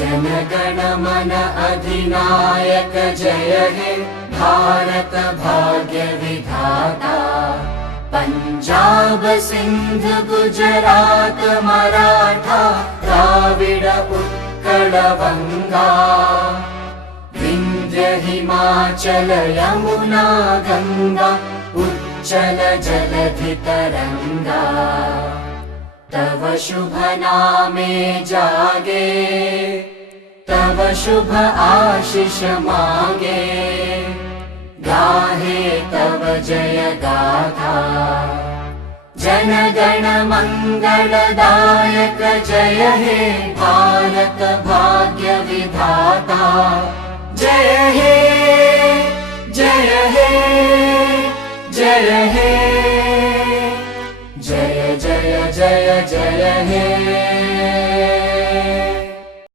जनगण मन अधिनायक जय हे भारत भाग्य विधाता। पंजाब सिंध गुजरात मराठा द्राविड उत्कल बंगा। विंध्य हिमाचल यमुना गंगा उच्चल जलधि तरंगा। तव शुभ नामे जागे तव शुभ आशीष मागे। गाहे तव जय गाथा जन गण मंगलदायक जय हे भारत भाग्य विधाता। जय हे जय हे जय हे जय जय जय जय हे।